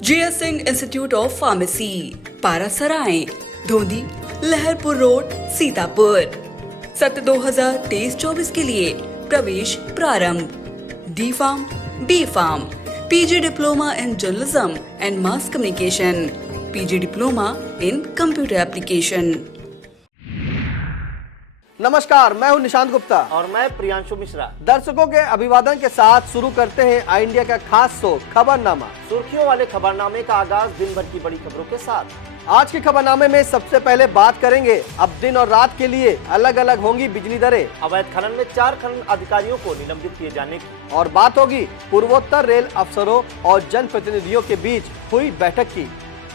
JS Singh Institute of Pharmacy, Parasarai, Dhondi, Laharpur road, Sitapur. सत्र 2023-24 के लिए प्रवेश प्रारंभ। D Farm, B Farm, PG diploma in journalism and mass communication, PG diploma in computer application. नमस्कार, मैं हूं निशांत गुप्ता और मैं प्रियांशु मिश्रा। दर्शकों के अभिवादन के साथ शुरू करते हैं आई इंडिया का खास शो खबरनामा। सुर्खियों वाले खबरनामे का आगाज दिन भर की बड़ी खबरों के साथ। आज के खबरनामे में सबसे पहले बात करेंगे अब दिन और रात के लिए अलग अलग होंगी बिजली दरें। अवैध खनन में 4 खनन अधिकारियों को निलंबित किए जाने की। और बात होगी पूर्वोत्तर रेल अफसरों और जनप्रतिनिधियों के बीच हुई बैठक की।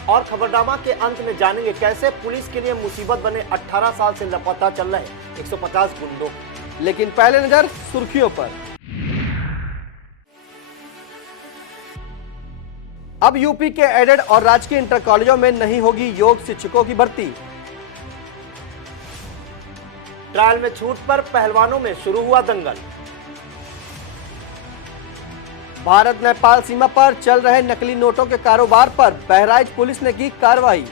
और खबरनामा के अंत में जानेंगे कैसे पुलिस के लिए मुसीबत बने 18 साल से लापता चल रहे 150 गुंडों। लेकिन पहले नजर सुर्खियों पर। अब यूपी के एडेड और राजकीय इंटर कॉलेजों में नहीं होगी योग शिक्षकों की भर्ती। ट्रायल में छूट पर पहलवानों में शुरू हुआ दंगल। भारत नेपाल सीमा पर चल रहे नकली नोटों के कारोबार पर बहराइच पुलिस ने की कार्रवाई।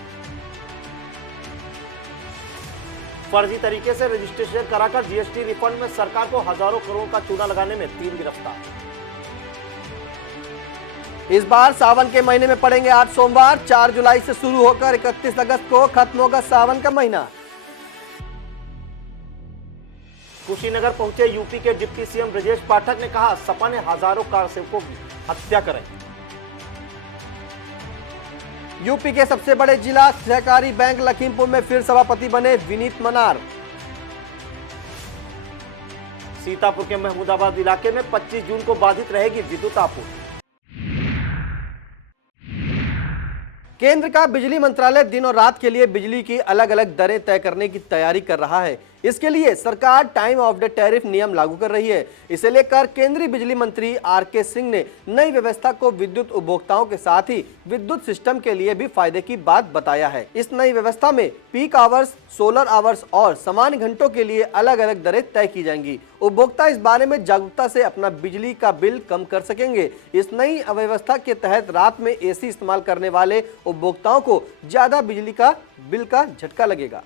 फर्जी तरीके से रजिस्ट्रेशन कराकर जीएसटी रिफंड में सरकार को हजारों करोड़ का चूना लगाने में 3 गिरफ्तार। इस बार सावन के महीने में पड़ेंगे 8 सोमवार। 4 जुलाई से शुरू होकर 31 अगस्त को खत्म होगा सावन का महीना। कुशीनगर पहुंचे यूपी के डिप्टी सीएम ब्रजेश पाठक ने कहा सपा ने हजारों कारसेवकों की हत्या कराई। यूपी के सबसे बड़े जिला सहकारी बैंक लखीमपुर में फिर सभापति बने विनीत मनार। सीतापुर के महमूदाबाद इलाके में 25 जून को बाधित रहेगी विद्युत आपूर्ति। केंद्र का बिजली मंत्रालय दिन और रात के लिए बिजली की अलग अलग दरें तय करने की तैयारी कर रहा है। इसके लिए सरकार टाइम ऑफ द टैरिफ नियम लागू कर रही है। इसे लेकर केंद्रीय बिजली मंत्री आर.के. सिंह ने नई व्यवस्था को विद्युत उपभोक्ताओं के साथ ही विद्युत सिस्टम के लिए भी फायदे की बात बताया है। इस नई व्यवस्था में पीक आवर्स, सोलर आवर्स और सामान्य घंटों के लिए अलग अलग दरें तय की जाएंगी। उपभोक्ता इस बारे में जागरूकता से अपना बिजली का बिल कम कर सकेंगे। इस नई व्यवस्था के तहत रात में एसी इस्तेमाल करने वाले उपभोक्ताओं को ज्यादा बिजली का बिल का झटका लगेगा।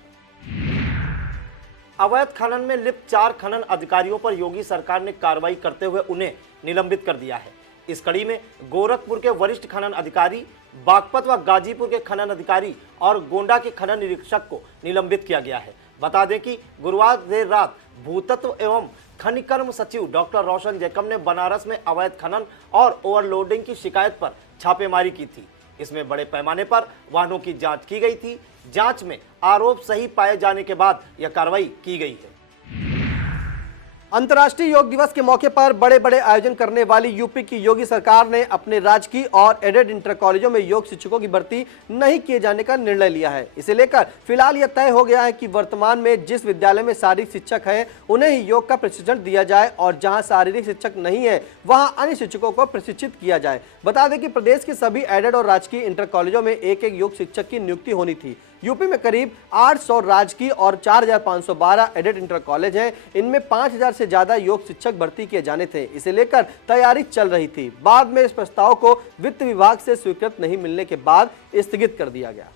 अवैध खनन में लिप्त 4 खनन अधिकारियों पर योगी सरकार ने कार्रवाई करते हुए उन्हें निलंबित कर दिया है। इस कड़ी में गोरखपुर के वरिष्ठ खनन अधिकारी, बागपत व गाजीपुर के खनन अधिकारी और गोंडा के खनन निरीक्षक को निलंबित किया गया है। बता दें कि गुरुवार देर रात भूतत्व एवं खनिकर्म सचिव डॉक्टर रोशन जैकब ने बनारस में अवैध खनन और ओवरलोडिंग की शिकायत पर छापेमारी की थी। इसमें बड़े पैमाने पर वाहनों की जांच की गई थी। जांच में आरोप सही पाए जाने के बाद यह कार्रवाई की गई है। अंतर्राष्ट्रीय योग दिवस के मौके पर बड़े बड़े आयोजन करने वाली यूपी की योगी सरकार ने अपने राजकीय और एडेड इंटर कॉलेजों में योग शिक्षकों की भर्ती नहीं किए जाने का निर्णय लिया है। इसे लेकर फिलहाल यह तय हो गया है कि वर्तमान में जिस विद्यालय में शारीरिक शिक्षक हैं उन्हें ही योग का प्रशिक्षण दिया जाए और जहां शारीरिक शिक्षक नहीं है वहां अन्य शिक्षकों को प्रशिक्षित किया जाए। बता दें कि प्रदेश के सभी एडेड और राजकीय इंटर कॉलेजों में एक एक योग शिक्षक की नियुक्ति होनी थी। यूपी में करीब 800 राजकीय और 4512 एडेड इंटर कॉलेज हैं। इनमें 5000 से ज्यादा योग शिक्षक भर्ती किए जाने थे। इसे लेकर तैयारी चल रही थी। बाद में इस प्रस्ताव को वित्त विभाग से स्वीकृत नहीं मिलने के बाद स्थगित कर दिया गया।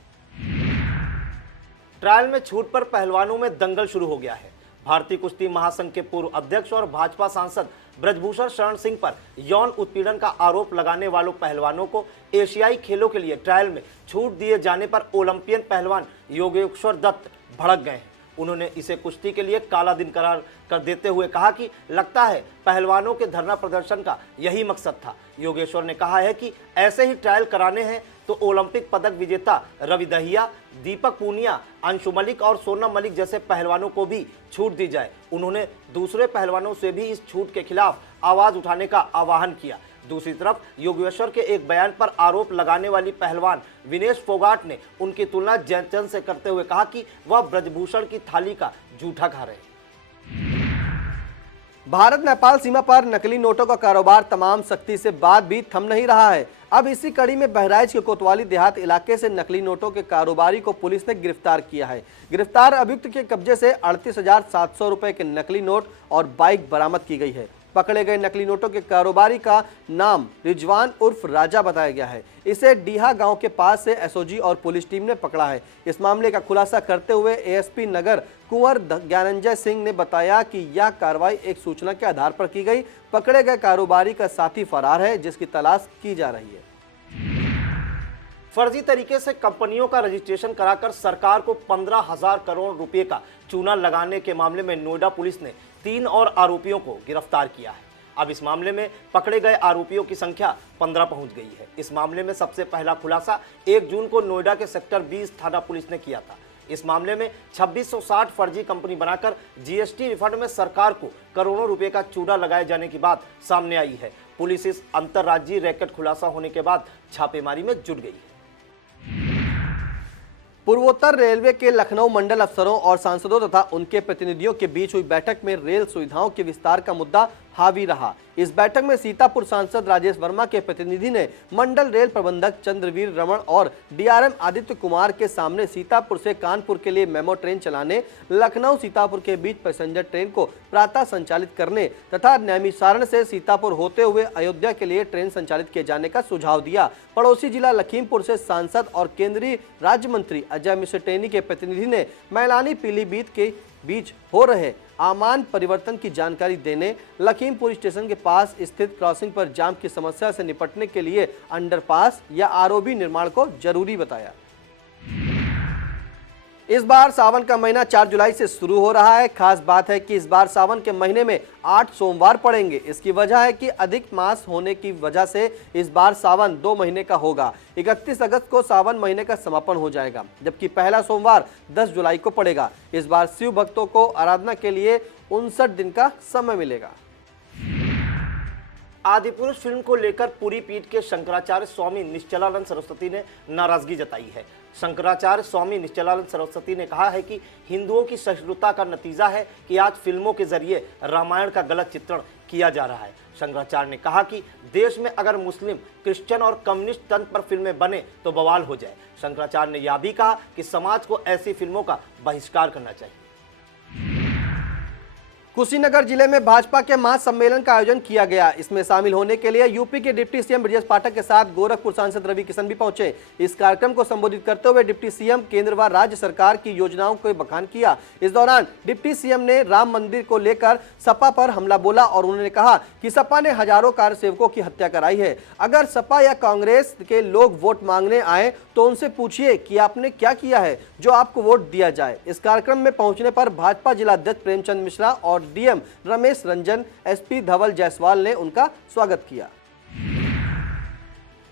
ट्रायल में छूट पर पहलवानों में दंगल शुरू हो गया है। भारतीय कुश्ती महासंघ के पूर्व अध्यक्ष और भाजपा सांसद ब्रजभूषण शरण सिंह पर यौन उत्पीड़न का आरोप लगाने वालों पहलवानों को एशियाई खेलों के लिए ट्रायल में छूट दिए जाने पर ओलंपियन पहलवान योगेश्वर दत्त भड़क गए हैं। उन्होंने इसे कुश्ती के लिए काला दिन करार कर देते हुए कहा कि लगता है पहलवानों के धरना प्रदर्शन का यही मकसद था। योगेश्वर ने कहा है कि ऐसे ही ट्रायल कराने हैं तो ओलंपिक पदक विजेता रवि दहिया, दीपक पूनिया, अंशु मलिक और सोनम मलिक जैसे पहलवानों को भी छूट दी जाए। उन्होंने दूसरे पहलवानों से भी इस छूट के खिलाफ आवाज उठाने का आह्वान किया। दूसरी तरफ योगेश्वर के एक बयान पर आरोप लगाने वाली पहलवान विनेश फोगाट ने उनकी तुलना जयचंद से करते हुए कहा कि वह ब्रजभूषण की थाली का जूठा खा रहे हैं। भारत नेपाल सीमा पर नकली नोटों का कारोबार तमाम सख्ती से बाद भी थम नहीं रहा है। अब इसी कड़ी में बहराइच के कोतवाली देहात इलाके से नकली नोटों के कारोबारी को पुलिस ने गिरफ्तार किया है। गिरफ्तार अभियुक्त के कब्जे से 38,700 रुपए के नकली नोट और बाइक बरामद की गई है। पकड़े गए नकली नोटों के कारोबारी का नाम रिजवान उर्फ राजा बताया गया है। इसे डीहा गांव के पास से एसओजी और पुलिस टीम ने पकड़ा है। इस मामले का खुलासा करते हुए एएसपी नगर कुंवर ज्ञानंजय सिंह ने बताया कि यह कार्रवाई एक सूचना के आधार पर की गई। पकड़े गए कारोबारी का साथी फरार है, जिसकी तलाश की जा रही है। फर्जी तरीके से कंपनियों का रजिस्ट्रेशन कराकर सरकार को 15,000 करोड़ रुपए का चूना लगाने के मामले में नोएडा पुलिस ने 3 और आरोपियों को गिरफ्तार किया है। अब इस मामले में पकड़े गए आरोपियों की संख्या 15 पहुंच गई है। इस मामले में सबसे पहला खुलासा 1 जून को नोएडा के सेक्टर 20 थाना पुलिस ने किया था। इस मामले में 2660 फर्जी कंपनी बनाकर जीएसटी रिफंड में सरकार को करोड़ों रुपए का चूना लगाए जाने की बात सामने आई है। पुलिस इस अंतर्राज्यीय रैकेट खुलासा होने के बाद छापेमारी में जुट गई है। पूर्वोत्तर रेलवे के लखनऊ मंडल अफसरों और सांसदों तथा उनके प्रतिनिधियों के बीच हुई बैठक में रेल सुविधाओं के विस्तार का मुद्दा हावी रहा। इस बैठक में सीतापुर सांसद राजेश वर्मा के प्रतिनिधि ने मंडल रेल प्रबंधक चंद्रवीर रमण और डीआरएम आदित्य कुमार के सामने सीतापुर से कानपुर के लिए मेमो ट्रेन चलाने, लखनऊ सीतापुर के बीच पैसेंजर ट्रेन को प्रातः संचालित करने तथा नैमिषारण से सीतापुर होते हुए अयोध्या के लिए ट्रेन संचालित किए जाने का सुझाव दिया। पड़ोसी जिला लखीमपुर से सांसद और केंद्रीय राज्य मंत्री अजय मिश्र टेनी के प्रतिनिधि ने मैलानी पीलीभीत के बीच हो रहे आमान परिवर्तन की जानकारी देने, लखीमपुर स्टेशन के पास स्थित क्रॉसिंग पर जाम की समस्या से निपटने के लिए अंडरपास या आरओबी निर्माण को जरूरी बताया। इस बार सावन का महीना 4 जुलाई से शुरू हो रहा है। खास बात है कि इस बार सावन के महीने में 8 सोमवार पड़ेंगे। इसकी वजह है कि अधिक मास होने की वजह से इस बार सावन 2 महीने का होगा। 31 अगस्त को सावन महीने का समापन हो जाएगा, जबकि पहला सोमवार 10 जुलाई को पड़ेगा। इस बार शिव भक्तों को आराधना के लिए 59 दिन का समय मिलेगा। आदिपुरुष फिल्म को लेकर पूरी पीठ के शंकराचार्य स्वामी निश्चलानंद सरस्वती ने नाराजगी जताई है। शंकराचार्य स्वामी निश्चलानंद सरस्वती ने कहा है कि हिंदुओं की सहिष्णुता का नतीजा है कि आज फिल्मों के जरिए रामायण का गलत चित्रण किया जा रहा है। शंकराचार्य ने कहा कि देश में अगर मुस्लिम, क्रिश्चियन और कम्युनिस्ट तंत्र पर फिल्में बने तो बवाल हो जाए। शंकराचार्य ने यह भी कहा कि समाज को ऐसी फिल्मों का बहिष्कार करना चाहिए। कुशीनगर जिले में भाजपा के महासम्मेलन का आयोजन किया गया। इसमें शामिल होने के लिए यूपी के डिप्टी सीएम ब्रजेश पाठक के साथ गोरखपुर सांसद रवि किशन भी पहुंचे। इस कार्यक्रम को संबोधित करते हुए डिप्टी सीएम केंद्र व राज्य सरकार की योजनाओं को बखान किया। इस दौरान डिप्टी सीएम ने राम मंदिर को लेकर सपा पर हमला बोला और उन्होंने कहा कि सपा ने हजारों कार्यसेवकों की हत्या कराई है। अगर सपा या कांग्रेस के लोग वोट मांगने आए तो उनसे पूछिए कि आपने क्या किया है जो आपको वोट दिया जाए। इस कार्यक्रम में पहुंचने पर भाजपा जिला अध्यक्ष प्रेमचंद मिश्रा और डीएम रमेश रंजन, एसपी धवल जायसवाल ने उनका स्वागत किया।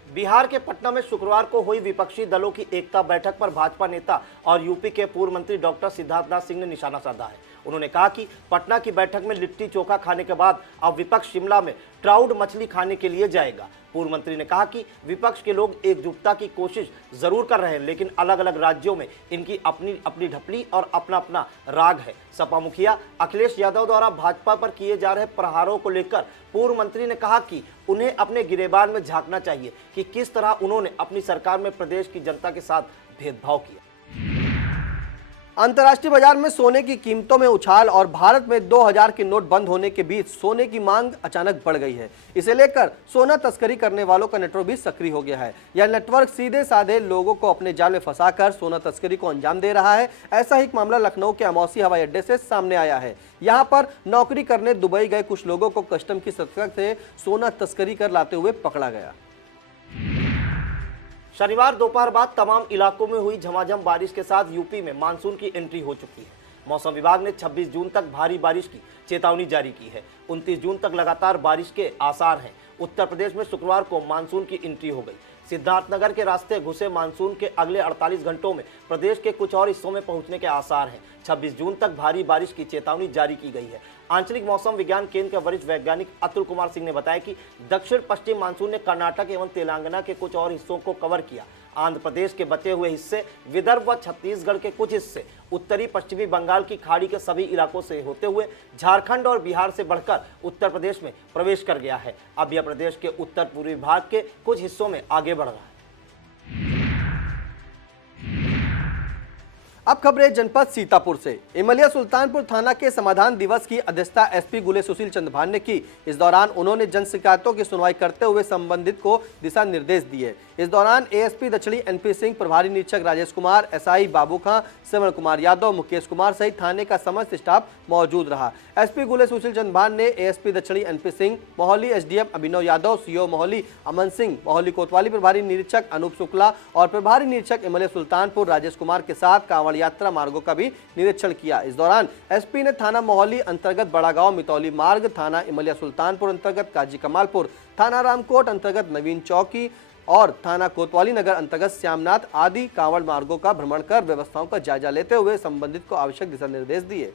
बिहार के पटना में शुक्रवार को हुई विपक्षी दलों की एकता बैठक पर भाजपा नेता और यूपी के पूर्व मंत्री डॉक्टर सिद्धार्थनाथ सिंह ने निशाना साधा है। उन्होंने कहा कि पटना की बैठक में लिट्टी चोखा खाने के बाद अब विपक्ष शिमला में ट्राउड मछली खाने के लिए जाएगा। पूर्व मंत्री ने कहा कि विपक्ष के लोग एकजुटता की कोशिश जरूर कर रहे हैं, लेकिन अलग अलग राज्यों में इनकी अपनी अपनी ढपली और अपना अपना राग है। सपा मुखिया अखिलेश यादव द्वारा भाजपा पर किए जा रहे प्रहारों को लेकर पूर्व मंत्री ने कहा कि उन्हें अपने गिरेबान में झांकना चाहिए कि किस तरह उन्होंने अपनी सरकार में प्रदेश की जनता के साथ भेदभाव किया। अंतर्राष्ट्रीय बाजार में सोने की कीमतों में उछाल और भारत में 2000 के नोट बंद होने के बीच सोने की मांग अचानक बढ़ गई है। इसे लेकर सोना तस्करी करने वालों का नेटवर्क भी सक्रिय हो गया है। यह नेटवर्क सीधे साधे लोगों को अपने जाल में फंसाकर सोना तस्करी को अंजाम दे रहा है। ऐसा ही एक मामला लखनऊ के अमौसी हवाई अड्डे से सामने आया है। यहाँ पर नौकरी करने दुबई गए कुछ लोगों को कस्टम की सतर्कता से सोना तस्करी कर लाते हुए पकड़ा गया। शनिवार दोपहर बाद तमाम इलाकों में हुई झमाझम बारिश के साथ यूपी में मानसून की एंट्री हो चुकी है। मौसम विभाग ने 26 जून तक भारी बारिश की चेतावनी जारी की है। 29 जून तक लगातार बारिश के आसार हैं। उत्तर प्रदेश में शुक्रवार को मानसून की एंट्री हो गई। सिद्धार्थनगर के रास्ते घुसे मानसून के अगले 48 घंटों में प्रदेश के कुछ और हिस्सों में पहुंचने के आसार हैं। 26 जून तक भारी बारिश की चेतावनी जारी की गई है। आंचलिक मौसम विज्ञान केंद्र के वरिष्ठ वैज्ञानिक अतुल कुमार सिंह ने बताया कि दक्षिण पश्चिम मानसून ने कर्नाटक एवं तेलंगाना के कुछ और हिस्सों को कवर किया। आंध्र प्रदेश के बचे हुए हिस्से, विदर्भ व छत्तीसगढ़ के कुछ हिस्से, उत्तरी पश्चिमी बंगाल की खाड़ी के सभी इलाकों से होते हुए झारखंड और बिहार से बढ़कर उत्तर प्रदेश में प्रवेश कर गया है। अब यह प्रदेश के उत्तर पूर्वी भाग के कुछ हिस्सों में आगे बढ़ रहा है। अब खबरें जनपद सीतापुर से। इमलिया सुल्तानपुर थाना के समाधान दिवस की अध्यक्षता एसपी गुले सुशील चंद्रभान ने की। इस दौरान उन्होंने जन शिकायतों की सुनवाई करते हुए संबंधित को दिशा निर्देश दिए। इस दौरान एएसपी दक्षिणी एनपी सिंह, प्रभारी निरीक्षक राजेश कुमार, एसआई बाबू खां, श्रवण कुमार यादव, मुकेश कुमार सहित थाने का समस्त स्टाफ मौजूद रहा। एसपी गुले सुशील चंद्रभान ने एएसपी दक्षिणी एनपी सिंह, मोहाली एसडीएम अभिनव यादव, सीओ मोहाली अमन सिंह, मोहाली कोतवाली प्रभारी निरीक्षक अनूप शुक्ला और प्रभारी निरीक्षक इमलिया सुल्तानपुर राजेश कुमार के साथ कांवड़ यात्रा मार्गों का भी निरीक्षण किया। इस दौरान एसपी ने थाना मोहाली अंतर्गत बड़ा गांव मितौली मार्ग, थाना इमलिया सुल्तानपुर अंतर्गत काजी कमालपुर, थाना रामकोट अंतर्गत नवीन चौकी और थाना कोतवाली नगर अंतर्गत श्यामनाथ आदि कांवड़ मार्गों का भ्रमण कर व्यवस्थाओं का जायजा लेते हुए संबंधित को आवश्यक दिशा निर्देश दिए।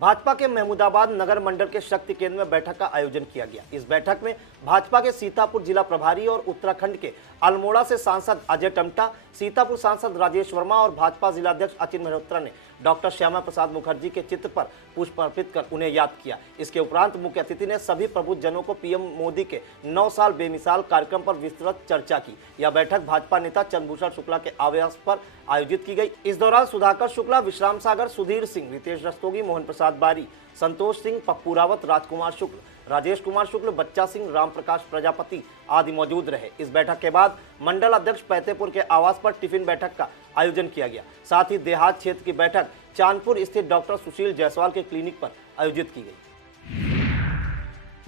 भाजपा के महमूदाबाद नगर मंडल के शक्ति केंद्र में बैठक का आयोजन किया गया। इस बैठक में भाजपा के सीतापुर जिला प्रभारी और उत्तराखंड के अल्मोड़ा से सांसद अजय टमटा, सीतापुर सांसद राजेश वर्मा और भाजपा जिलाध्यक्ष अचिन मल्होत्रा ने डॉक्टर श्यामा प्रसाद मुखर्जी के चित्र पर पुष्प अर्पित कर उन्हें याद किया। इसके उपरांत मुख्य अतिथि ने सभी प्रबुद्ध जनों को पीएम मोदी के 9 साल बेमिसाल कार्यक्रम पर विस्तृत चर्चा की। यह बैठक भाजपा नेता चंद्रभूषण शुक्ला के आवास पर आयोजित की गई। इस दौरान सुधाकर शुक्ला, विश्राम सागर, सुधीर सिंह, रितेश रस्तोगी, मोहन प्रसाद बारी, संतोष सिंह, पप्पू रावत, राजकुमार शुक्ल, राजेश कुमार शुक्ल, बच्चा सिंह, राम प्रकाश प्रजापति आदि मौजूद रहे। इस बैठक के बाद मंडल अध्यक्ष पैतेपुर के आवास पर टिफिन बैठक का आयोजन किया गया। साथ ही देहात क्षेत्र की बैठक चांदपुर स्थित डॉक्टर सुशील जायसवाल के क्लिनिक पर आयोजित की गई।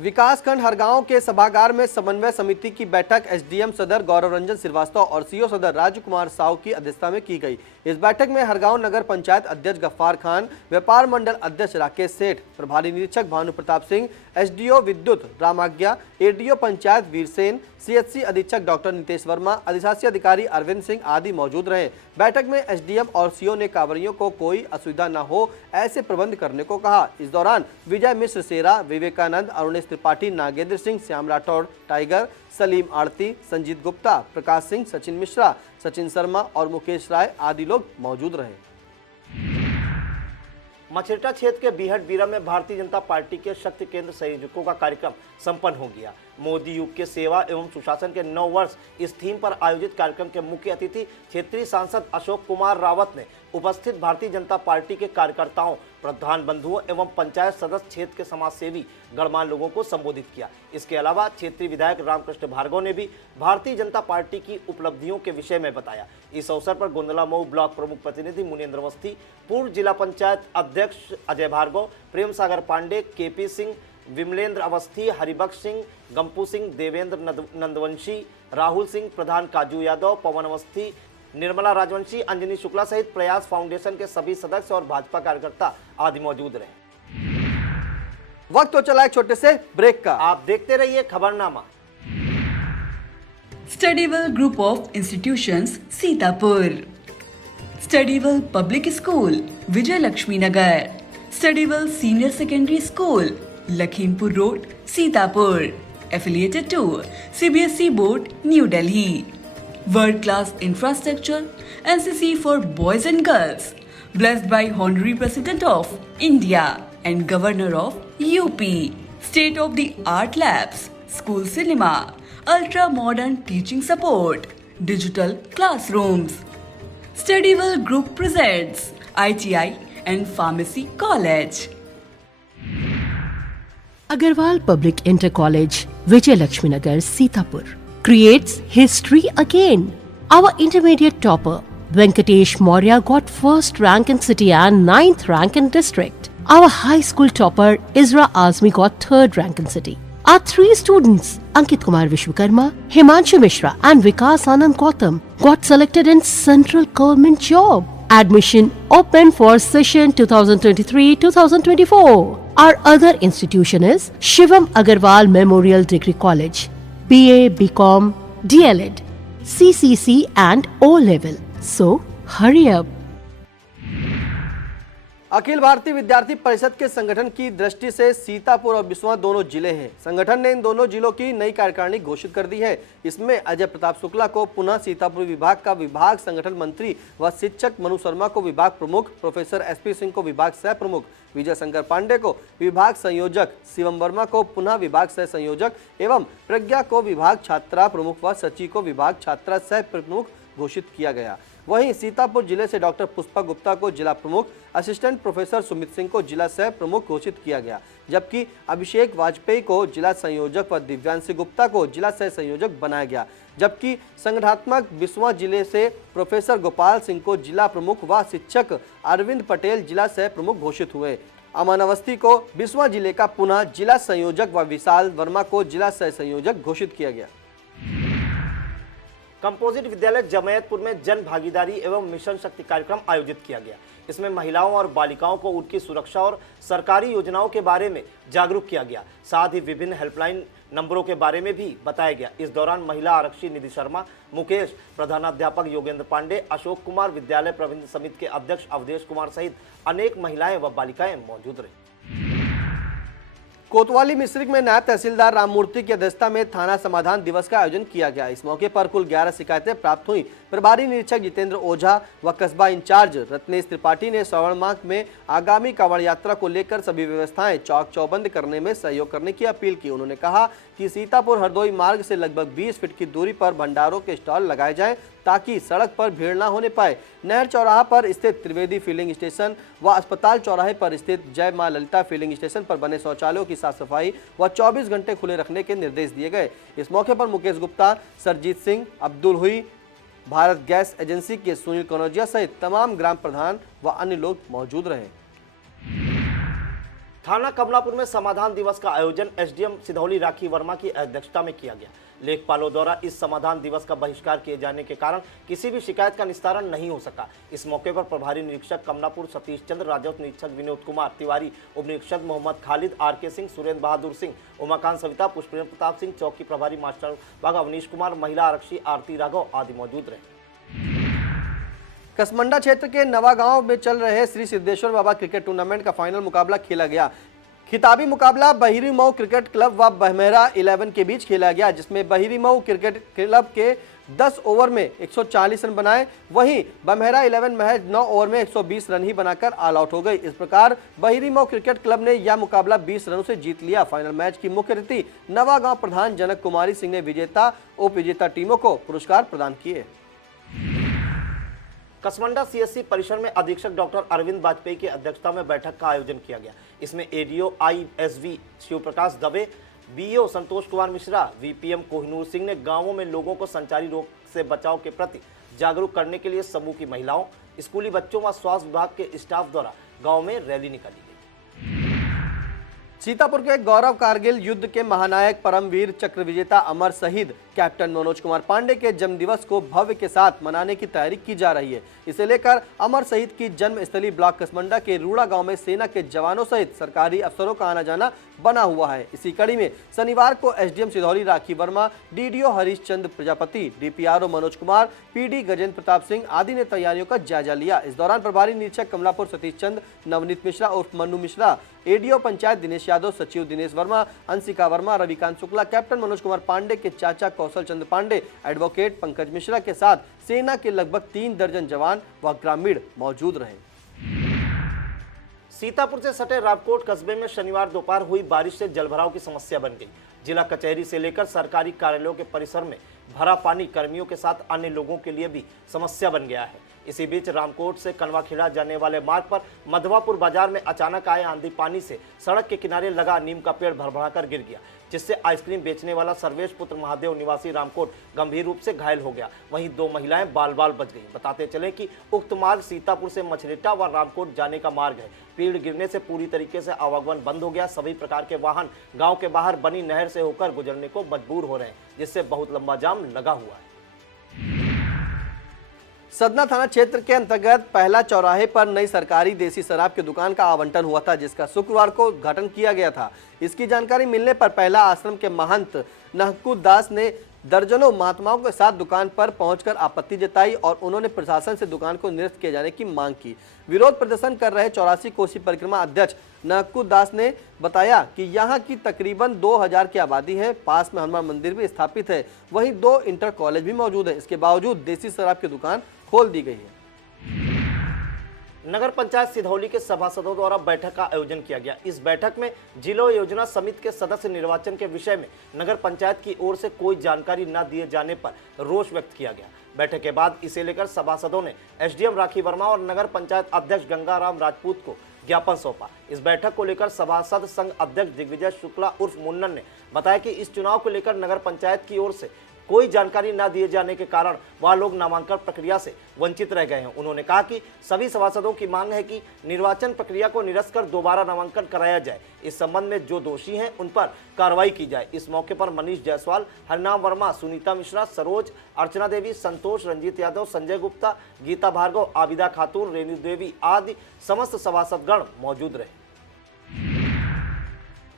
विकासखंड हरगांव के सभागार में समन्वय समिति की बैठक एसडीएम सदर गौरव रंजन श्रीवास्तव और सीओ सदर राजकुमार साहू की अध्यक्षता में की गई। इस बैठक में हरगांव नगर पंचायत अध्यक्ष गफ्फार खान, व्यापार मंडल अध्यक्ष राकेश सेठ, प्रभारी निरीक्षक भानु प्रताप सिंह, एसडीओ विद्युत रामाज्ञा, एडीओ पंचायत वीरसेन, सीएचसी अधीक्षक डॉक्टर नितेश वर्मा, अधिशासी अधिकारी अरविंद सिंह आदि मौजूद रहे। बैठक में एसडीएम और सीओ ने कांवरियों को कोई असुविधा न हो ऐसे प्रबंध करने को कहा। इस दौरान विजय मिश्र सेरा, विवेकानंद, अरुणेश त्रिपाठी, नागेंद्र सिंह, श्याम राठौड़ टाइगर, सलीम आड़ती, संजीत गुप्ता, प्रकाश सिंह, सचिन मिश्रा, सचिन शर्मा और मुकेश राय आदि लोग मौजूद रहे। मछेटा क्षेत्र के बीहट बीरा में भारतीय जनता पार्टी के शक्ति केंद्र संयोजकों का कार्यक्रम संपन्न हो गया। मोदी युग के सेवा एवं सुशासन के 9 वर्ष इस थीम पर आयोजित कार्यक्रम के मुख्य अतिथि क्षेत्रीय सांसद अशोक कुमार रावत ने उपस्थित भारतीय जनता पार्टी के कार्यकर्ताओं, प्रधान बंधुओं एवं पंचायत सदस्य, क्षेत्र के समाजसेवी गणमान्य लोगों को संबोधित किया। इसके अलावा क्षेत्रीय विधायक रामकृष्ण भार्गव ने भी भारतीय जनता पार्टी की उपलब्धियों के विषय में बताया। इस अवसर पर गोंदला मऊ ब्लॉक प्रमुख प्रतिनिधि मुनेन्द्र अवस्थी, पूर्व जिला पंचायत अध्यक्ष अजय भार्गव, प्रेम सागर पांडे, केपी सिंह, विमलेंद्र अवस्थी, हरिबख्श सिंह, गंपू सिंह, देवेंद्र नंदवंशी, राहुल सिंह, प्रधान काजू यादव, पवन अवस्थी, निर्मला राजवंशी, अंजनी शुक्ला सहित प्रयास फाउंडेशन के सभी सदस्य और भाजपा कार्यकर्ता आदि मौजूद रहे। वक्त तो चला एक छोटे से ब्रेक का। आप देखते रहिए खबरनामा। Studywell Group of Institutions Sitapur, Studywell Public School Vijay Laxmi Nagar, Studywell Senior Secondary School Lakhimpur road Sitapur, affiliated to CBSE board New Delhi, world class infrastructure, NCC for boys and girls, blessed by Honorary President of India and Governor of UP, state of the art labs, school cinema, ultra modern teaching support, digital classrooms. Studywell Group presents ITI and Pharmacy College. Agarwal Public Inter College, Vijay Lakshmi Nagar, Sitapur, creates history again. Our intermediate topper, Venkatesh Maurya, got first rank in city and 9th rank in district. Our high school topper, Isra Azmi, got 3rd rank in city. Our 3 students, Ankit Kumar Vishwakarma, Himanshu Mishra and Vikas Anand Gautam, got selected in central government job. Admission open for session 2023-2024. Our other institution is Shivam Agarwal Memorial Degree College, BA, BCom, DLED, CCC and O level. So, hurry up. Akhil Bharatiya विद्यार्थी परिषद के संगठन की दृष्टि से सीतापुर और बिस्वा दोनों जिले हैं। संगठन ने इन दोनों जिलों की नई कार्यकारिणी घोषित कर दी है। इसमें अजय प्रताप शुक्ला को पुनः सीतापुर विभाग का विभाग संगठन मंत्री व शिक्षक, मनु शर्मा को विभाग प्रमुख, प्रोफेसर एसपी सिंह को विभाग सह प्रमुख, विजय शंकर पांडे को विभाग संयोजक, शिवम वर्मा को पुनः विभाग सह संयोजक एवं प्रज्ञा को विभाग छात्रा प्रमुख व सची को विभाग छात्रा सह प्रमुख घोषित किया गया। वहीं सीतापुर जिले से डॉक्टर पुष्पा गुप्ता को जिला प्रमुख, असिस्टेंट प्रोफेसर सुमित सिंह को जिला सह प्रमुख घोषित किया गया, जबकि अभिषेक वाजपेयी को जिला संयोजक व दिव्यांशी गुप्ता को जिला सह संयोजक बनाया गया। जबकि संगठनात्मक बिस्वा जिले से प्रोफेसर गोपाल सिंह को जिला प्रमुख व शिक्षक अरविंद पटेल जिला सह प्रमुख घोषित हुए। अमन अवस्थी को बिस्वा जिले का पुनः जिला संयोजक व विशाल वर्मा को जिला सह संयोजक घोषित किया गया। कंपोजिट विद्यालय जमैयतपुर में जन भागीदारी एवं मिशन शक्ति कार्यक्रम आयोजित किया गया। इसमें महिलाओं और बालिकाओं को उनकी सुरक्षा और सरकारी योजनाओं के बारे में जागरूक किया गया। साथ ही विभिन्न हेल्पलाइन नंबरों के बारे में भी बताया गया। इस दौरान महिला आरक्षी निधि शर्मा, मुकेश, प्रधानाध्यापक योगेंद्र पांडे, अशोक कुमार, विद्यालय प्रबंधन समिति के अध्यक्ष अवधेश कुमार सहित अनेक महिलाएं व बालिकाएं मौजूद रही। कोतवाली मिश्रिक में नायब तहसीलदार राममूर्ति की अध्यक्षता में थाना समाधान दिवस का आयोजन किया गया। इस मौके पर कुल 11 शिकायतें प्राप्त हुई। प्रभारी निरीक्षक जितेंद्र ओझा व कस्बा इंचार्ज रत्नेश त्रिपाठी ने श्रावण माह में आगामी कांवड़ यात्रा को लेकर सभी व्यवस्थाएं चौक चौबंद करने में सहयोग करने की अपील की। उन्होंने कहा कि सीतापुर हरदोई मार्ग से लगभग 20 फीट की दूरी पर भंडारों के स्टॉल लगाए जाएं ताकि सड़क पर भीड़ न होने पाए। नहर चौराहा पर स्थित त्रिवेदी फिलिंग स्टेशन व अस्पताल चौराहे पर स्थित जय मां ललिता फिलिंग स्टेशन पर बने शौचालयों की साफ सफाई व 24 घंटे खुले रखने के निर्देश दिए गए। इस मौके पर मुकेश गुप्ता, सरजीत सिंह, अब्दुल हुई, भारत गैस एजेंसी के सुनील कनौजिया सहित तमाम ग्राम प्रधान व अन्य लोग मौजूद रहे। थाना कमलापुर में समाधान दिवस का आयोजन एसडीएम सिधौली राखी वर्मा की अध्यक्षता में किया गया। लेखपालों द्वारा इस समाधान दिवस का बहिष्कार किए जाने के कारण किसी भी शिकायत का निस्तारण नहीं हो सका। इस मौके पर प्रभारी निरीक्षक कमलापुर सतीश चंद्र, राजस्व निरीक्षक विनोद कुमार तिवारी, उप निरीक्षक मोहम्मद खालिद, आरके सिंह, सुरेंद्र बहादुर सिंह, उमाकांत सविता, पुष्पेंद्र प्रताप सिंह, चौकी प्रभारी मास्टर बाग अवनीश कुमार, महिला आरक्षी आरती राघव आदि मौजूद रहे। कसमंडा क्षेत्र के नवागांव में चल रहे श्री सिद्धेश्वर बाबा क्रिकेट टूर्नामेंट का फाइनल मुकाबला खेला गया। खिताबी मुकाबला बहिरी मऊ क्रिकेट क्लब व बहमेरा 11 के बीच खेला गया, जिसमें बहिरी मऊ क्रिकेट क्लब के 10 ओवर में 140 रन बनाए, वहीं बहमेरा 11 महज 9 ओवर में 120 रन ही बनाकर ऑल आउट हो गई। इस प्रकार बहिरी मऊ क्रिकेट क्लब ने यह मुकाबला 20 रनों से जीत लिया। फाइनल मैच की मुख्य अतिथि नवागांव प्रधान जनक कुमारी सिंह ने विजेता उप विजेता टीमों को पुरस्कार प्रदान किए। कसमंडा सीएससी परिसर में अधीक्षक डॉक्टर अरविंद वाजपेयी की अध्यक्षता में बैठक का आयोजन किया गया। इसमें ADO आईएसवी Shiv Prakash Dave, BO Santosh Kumar Mishra, VPM Kohinoor Singh ने गांवों में लोगों को संचारी रोग से बचाव के प्रति जागरूक करने के लिए समूह की महिलाओं, स्कूली बच्चों व स्वास्थ्य विभाग के स्टाफ द्वारा गाँव में रैली निकाली गई। सीतापुर के गौरव कारगिल युद्ध के महानायक परमवीर चक्र विजेता अमर शहीद कैप्टन मनोज कुमार पांडे के जन्म दिवस को भव्य के साथ मनाने की तैयारी की जा रही है। इसे लेकर अमर शहीद की जन्म स्थली ब्लॉक कसमंडा के रूड़ा गांव में सेना के जवानों सहित सरकारी अफसरों का आना जाना बना हुआ है। इसी कड़ी में शनिवार को एसडीएम सिधौली राखी Verma, DDO Harish Chandra Prajapati, DPRO Manoj Kumar, PD Gajendra Pratap Singh आदि ने तैयारियों का जायजा लिया। इस दौरान प्रभारी निरीक्षक कमलापुर सतीश चंद्र, नवनीत मिश्रा उर्फ मन्नू मिश्रा, एडीओ पंचायत दिनेश यादव, सचिव दिनेश वर्मा, अंशिका वर्मा, रविकांत शुक्ला, कैप्टन मनोज कुमार पांडे के चाचा कौशल चंद्र पांडे, एडवोकेट पंकज मिश्रा के साथ सेना के लगभग 3 दर्जन जवान व ग्रामीण मौजूद रहे। सीतापुर से सटे रामकोट कस्बे में शनिवार दोपहर हुई बारिश से जलभराव की समस्या बन गई। जिला कचहरी से लेकर सरकारी कार्यालयों के परिसर में भरा पानी कर्मियों के साथ अन्य लोगों के लिए भी समस्या बन गया है। इसी बीच रामकोट से कनवाखेड़ा जाने वाले मार्ग पर मधवापुर बाजार में अचानक आए आंधी पानी से सड़क के किनारे लगा नीम का पेड़ भरभराकर गिर गया, जिससे आइसक्रीम बेचने वाला सर्वेश पुत्र महादेव निवासी रामकोट गंभीर रूप से घायल हो गया। वहीं 2 महिलाएं बाल बाल बच गईं। बताते चले कि उक्त मार्ग सीतापुर से मछरेटा व रामकोट जाने का मार्ग है। पेड़ गिरने से पूरी तरीके से आवागमन बंद हो गया। सभी प्रकार के वाहन गाँव के बाहर बनी नहर से होकर गुजरने को मजबूर हो रहे हैं, जिससे बहुत लंबा जाम लगा हुआ है। सतना थाना क्षेत्र के अंतर्गत पहला चौराहे पर नई सरकारी देसी शराब की दुकान का आवंटन हुआ था, जिसका शुक्रवार को उद्घाटन किया गया था। इसकी जानकारी मिलने पर पहला आश्रम के महंत नहकू दास ने दर्जनों महात्माओं के साथ दुकान पर पहुंचकर आपत्ति जताई और उन्होंने प्रशासन से दुकान को निरस्त किए जाने की मांग की। विरोध प्रदर्शन कर रहे 84 कोसी परिक्रमा अध्यक्ष नहकू दास ने बताया कि यहां की तकरीबन 2000 की आबादी है। पास में हनुमान मंदिर भी स्थापित है, वहीं 2 इंटर कॉलेज भी मौजूद है। इसके बावजूद देसी शराब की दुकान खोल दी गई है। नगर पंचायत सिधौली के सभासदों द्वारा बैठक का आयोजन किया गया। इस बैठक में जिला योजना समिति के सदस्य निर्वाचन के विषय में नगर पंचायत की ओर से कोई जानकारी न दिए जाने पर रोष व्यक्त किया गया। बैठक के बाद इसे लेकर सभासदों ने एसडीएम राखी वर्मा और नगर पंचायत अध्यक्ष गंगाराम राजपूत को ज्ञापन सौंपा। इस बैठक को लेकर सभासद संघ अध्यक्ष दिग्विजय शुक्ला उर्फ मुन्नन ने बताया कि इस चुनाव को लेकर नगर पंचायत की ओर से कोई जानकारी न दिए जाने के कारण वह लोग नामांकन प्रक्रिया से वंचित रह गए हैं। उन्होंने कहा कि सभी सभासदों की मांग है कि निर्वाचन प्रक्रिया को निरस्त कर दोबारा नामांकन कराया जाए। इस संबंध में जो दोषी हैं उन पर कार्रवाई की जाए। इस मौके पर मनीष जायसवाल, हरिनाम वर्मा, सुनीता मिश्रा, सरोज, अर्चना देवी, संतोष, रंजीत यादव, संजय गुप्ता, गीता भार्गव, आबिदा खातून, रेणु देवी आदि समस्त सभासदगण मौजूद रहे।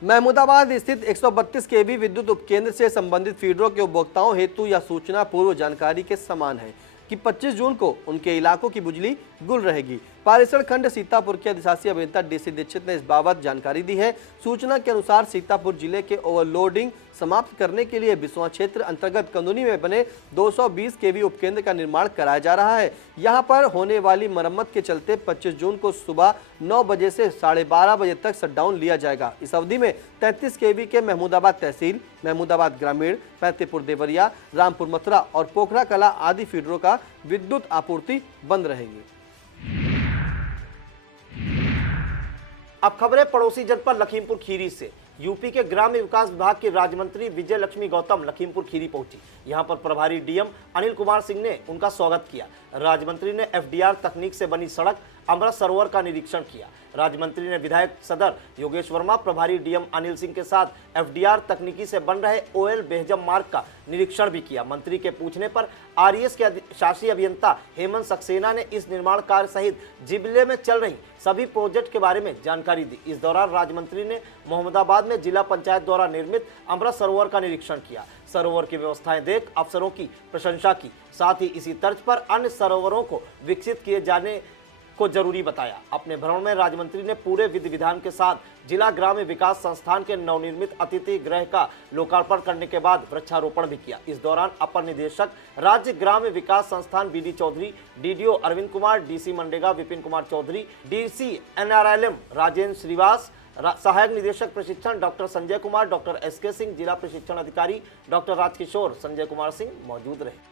महमूदाबाद स्थित 132 केवी विद्युत उपकेंद्र से संबंधित फीडरों के उपभोक्ताओं हेतु यह सूचना पूर्व जानकारी के समान है कि 25 जून को उनके इलाकों की बिजली गुल रहेगी। पारेसर खंड सीतापुर के अधिशासी अभियंता डीसी दीक्षित ने इस बाबत जानकारी दी है। सूचना के अनुसार सीतापुर जिले के ओवरलोडिंग समाप्त करने के लिए बिस्वा क्षेत्र अंतर्गत कंदुनी में बने 220 केवी उपकेंद्र का निर्माण कराया जा रहा है। यहां पर होने वाली मरम्मत के चलते 25 जून को सुबह 9 बजे से 12:30 बजे तक शटडाउन लिया जाएगा। इस अवधि में 33 केवी के महमूदाबाद तहसील, महमूदाबाद ग्रामीण, पैंतीपुर देवरिया, रामपुर मथुरा और पोखरा कला आदि फीडरों का विद्युत आपूर्ति बंद रहेगी। अब खबरें पड़ोसी जनपद लखीमपुर खीरी से। यूपी के ग्राम्य विकास विभाग की राज्य मंत्री विजय लक्ष्मी गौतम लखीमपुर खीरी पहुंची। यहां पर प्रभारी डीएम अनिल कुमार सिंह ने उनका स्वागत किया। राज्य मंत्री ने एफडीआर तकनीक से बनी सड़क अमृत सरोवर का निरीक्षण किया। राज्य मंत्री ने विधायक सदर योगेश वर्मा, प्रभारी डीएम अनिल सिंह के साथ एफडीआर तकनीकी से बन रहे ओएल बेहजम मार्ग का निरीक्षण भी किया। मंत्री के पूछने पर आरईएस के शासी अभियंता हेमंत सक्सेना ने इस निर्माण कार्य सहित जिले में चल रही सभी प्रोजेक्ट के बारे में जानकारी दी। इस दौरान राज्य मंत्री ने मोहम्मदाबाद में जिला पंचायत द्वारा निर्मित अमृत सरोवर का निरीक्षण किया। सरोवर की व्यवस्थाएं देख अफसरों की प्रशंसा की। साथ ही इसी तर्ज पर अन्य सरोवरों को विकसित किए जाने को जरूरी बताया। अपने भ्रमण में राज्य मंत्री ने पूरे विधि विधान के साथ जिला ग्राम्य विकास संस्थान के नवनिर्मित अतिथि गृह का लोकार्पण करने के बाद वृक्षारोपण भी किया। इस दौरान अपर निदेशक राज्य ग्राम्य विकास संस्थान BD Chaudhary, DDO Arvind Kumar, DC MNREGA Vipin Kumar Chaudhary, DC NRLM Rajendra Shrivas, सहायक निदेशक प्रशिक्षण doctor Sanjay Kumar, doctor SK Singh, जिला प्रशिक्षण अधिकारी डॉक्टर राजकिशोर, संजय कुमार सिंह मौजूद रहे।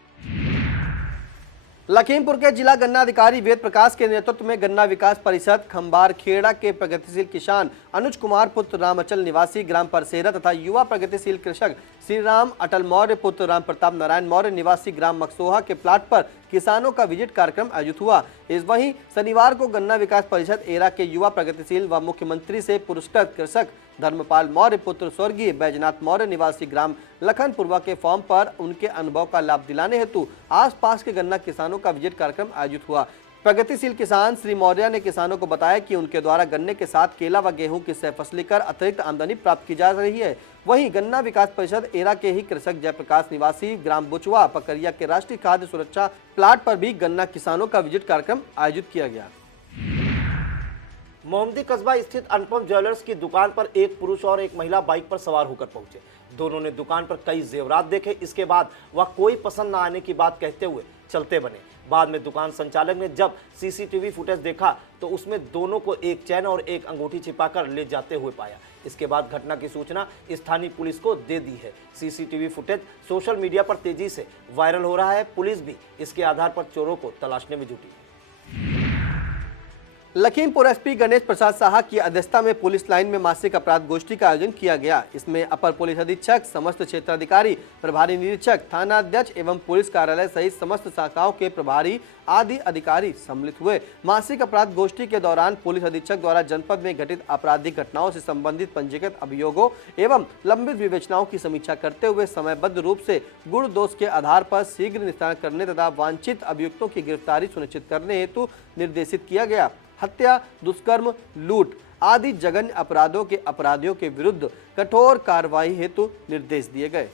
लखीमपुर के जिला गन्ना अधिकारी वेद प्रकाश के नेतृत्व में गन्ना विकास परिषद खंबार खेड़ा के प्रगतिशील किसान अनुज कुमार पुत्र रामअचल निवासी ग्राम परसेरा तथा युवा प्रगतिशील कृषक श्री राम अटल मौर्य पुत्र राम प्रताप नारायण मौर्य निवासी ग्राम मकसोहा के प्लाट पर किसानों का विजिट कार्यक्रम आयोजित हुआ। इस वहीं शनिवार को गन्ना विकास परिषद एरा के युवा प्रगतिशील व मुख्यमंत्री से पुरस्कृत कृषक धर्मपाल मौर्य पुत्र स्वर्गीय बैजनाथ मौर्य निवासी ग्राम लखनपुरवा के फॉर्म पर उनके अनुभव का लाभ दिलाने हेतु आसपास के गन्ना किसानों का विजिट कार्यक्रम आयोजित हुआ। प्रगतिशील किसान श्री मौर्य ने किसानों को बताया कि उनके द्वारा गन्ने के साथ केला व गेहूं की सहफसली कर अतिरिक्त आमदनी प्राप्त की जा रही है। वहीं गन्ना विकास परिषद एरा के ही कृषक जयप्रकाश निवासी ग्राम बुचवा पकरिया के राष्ट्रीय खाद्य सुरक्षा प्लाट पर भी गन्ना किसानों का विजिट कार्यक्रम आयोजित किया गया। मोहम्मदी कस्बा स्थित अनुपम ज्वेलर्स की दुकान पर एक पुरुष और एक महिला बाइक पर सवार होकर पहुंचे। दोनों ने दुकान पर कई जेवरात देखे। इसके बाद वह कोई पसंद न आने की बात कहते हुए चलते बने। बाद में दुकान संचालक ने जब सीसीटीवी फुटेज देखा तो उसमें दोनों को एक चैन और एक अंगूठी छिपाकर ले जाते हुए पाया। इसके बाद घटना की सूचना स्थानीय पुलिस को दे दी है। सीसीटीवी फुटेज सोशल मीडिया पर तेजी से वायरल हो रहा है। पुलिस भी इसके आधार पर चोरों को तलाशने में जुटी है। लखीमपुर एसपी गणेश प्रसाद साहा की अध्यक्षता में पुलिस लाइन में मासिक अपराध गोष्ठी का आयोजन किया गया। इसमें अपर पुलिस अधीक्षक, समस्त क्षेत्राधिकारी, प्रभारी निरीक्षक, थाना अध्यक्ष एवं पुलिस कार्यालय सहित समस्त शाखाओं के प्रभारी आदि अधिकारी सम्मिलित हुए। मासिक अपराध गोष्ठी के दौरान पुलिस अधीक्षक द्वारा जनपद में घटित आपराधिक घटनाओं से संबंधित पंजीकृत अभियोगों एवं लंबित विवेचनाओं की समीक्षा करते हुए समयबद्ध रूप से गुण दोष के आधार पर शीघ्र निस्तारण करने तथा वांछित अभियुक्तों की गिरफ्तारी सुनिश्चित करने हेतु निर्देशित किया गया। हत्या, दुष्कर्म, लूट आदि जघन्य अपराधों के अपराधियों के विरुद्ध कठोर कार्रवाई हेतु निर्देश दिए गए।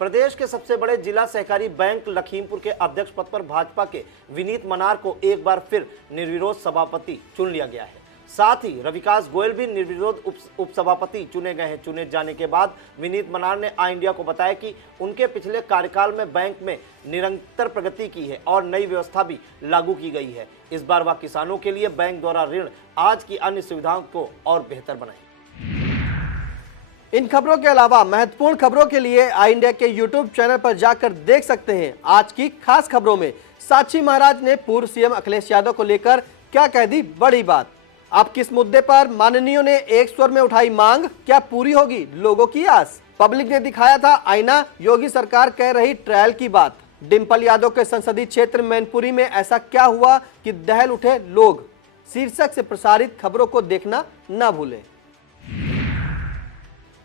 प्रदेश के सबसे बड़े जिला सहकारी बैंक लखीमपुर के अध्यक्ष पद पर भाजपा के विनीत मनार को एक बार फिर निर्विरोध सभापति चुन लिया गया है। साथ ही रविकास गोयल भी निर्विरोध उपसभापति चुने गए हैं। चुने जाने के बाद विनीत मनार ने आई इंडिया को बताया कि उनके पिछले कार्यकाल में बैंक में निरंतर प्रगति की है और नई व्यवस्था भी लागू की गई है। इस बार वह किसानों के लिए बैंक द्वारा ऋण आज की अन्य सुविधाओं को और बेहतर बनाए। इन खबरों के अलावा महत्वपूर्ण खबरों के लिए आई इंडिया के यूट्यूब चैनल पर जाकर देख सकते हैं। आज की खास खबरों में साक्षी महाराज ने पूर्व सीएम अखिलेश यादव को लेकर क्या कह दी बड़ी बात। अब किस मुद्दे पर माननीयों ने एक स्वर में उठाई मांग, क्या पूरी होगी लोगों की आस। पब्लिक ने दिखाया था आईना, योगी सरकार कह रही ट्रायल की बात। डिंपल यादव के संसदीय क्षेत्र मैनपुरी में ऐसा क्या हुआ कि दहल उठे लोग। शीर्षक से प्रसारित खबरों को देखना न भूलें।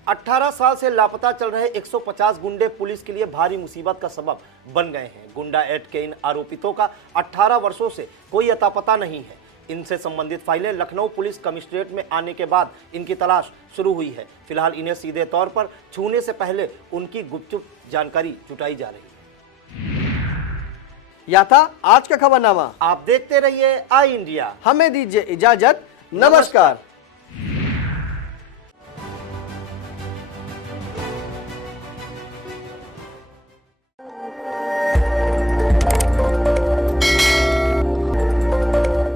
18 साल से लापता चल रहे 150 गुंडे पुलिस के लिए भारी मुसीबत का सबब बन गए हैं। गुंडा एक्ट के इन आरोपितों का 18 वर्षों से कोई अता पता नहीं है। इनसे संबंधित फाइलें लखनऊ पुलिस कमिश्नरेट में आने के बाद इनकी तलाश शुरू हुई है। फिलहाल इन्हें सीधे तौर पर छूने से पहले उनकी गुपचुप जानकारी जुटाई जा रही है। यह था आज का खबरनामा। आप देखते रहिए आई इंडिया। हमें दीजिए इजाजत। नमस्कार।